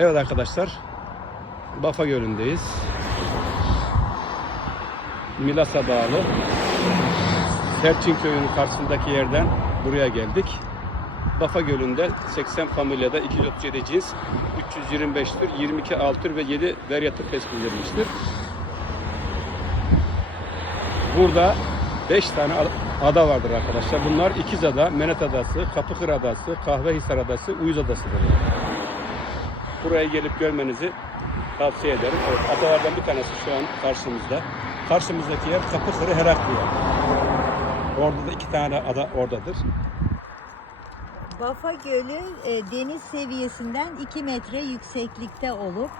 Evet arkadaşlar. Bafa Gölü'ndeyiz. Milasa Dağlı. Serçin Köyü'nün karşısındaki yerden buraya geldik. Bafa Gölü'nde 80 familyada 237 cins, 325 tür, 22 alt tür ve 7 varyatı tespit edilmiştir. Burada 5 tane ad- ada vardır arkadaşlar. Bunlar İkizada, Menet Adası, Kapıkır Adası, Kahvehisar Adası, Uyuz Adası'dır. Buraya gelip görmenizi tavsiye ederim. Evet, adalardan bir tanesi şu an karşımızda. Karşımızdaki yer Kapıkırı Herakliya. Orada da iki tane ada oradadır. Bafa Gölü e, deniz seviyesinden 2 metre yükseklikte olup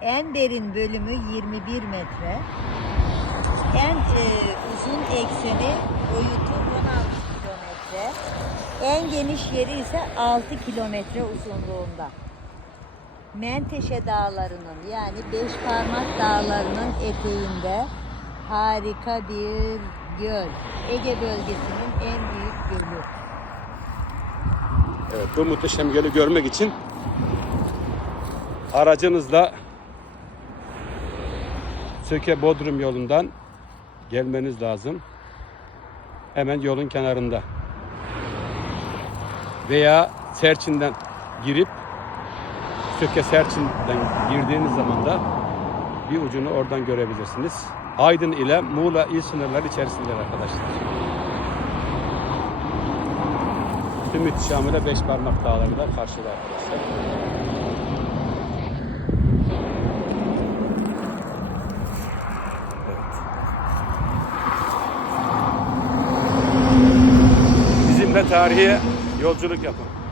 en derin bölümü 21 metre. En e, uzun ekseni boyutu 16 kilometre. En geniş yeri ise 6 kilometre uzunluğunda. Menteşe dağlarının yani beş parmak dağlarının eteğinde harika bir göl. Ege bölgesinin en büyük gölü. Evet, bu muhteşem gölü görmek için aracınızla Söke Bodrum yolundan gelmeniz lazım. Hemen yolun kenarında. Veya Serçin'den girip Söke Serçin'den girdiğiniz zaman da bir ucunu oradan görebilirsiniz. Aydın ile Muğla il sınırları içerisinde arkadaşlar. Tüm ihtişamıyla beş parmak dağları da karşıda arkadaşlar. Evet. Bizimle tarihe yolculuk yapın.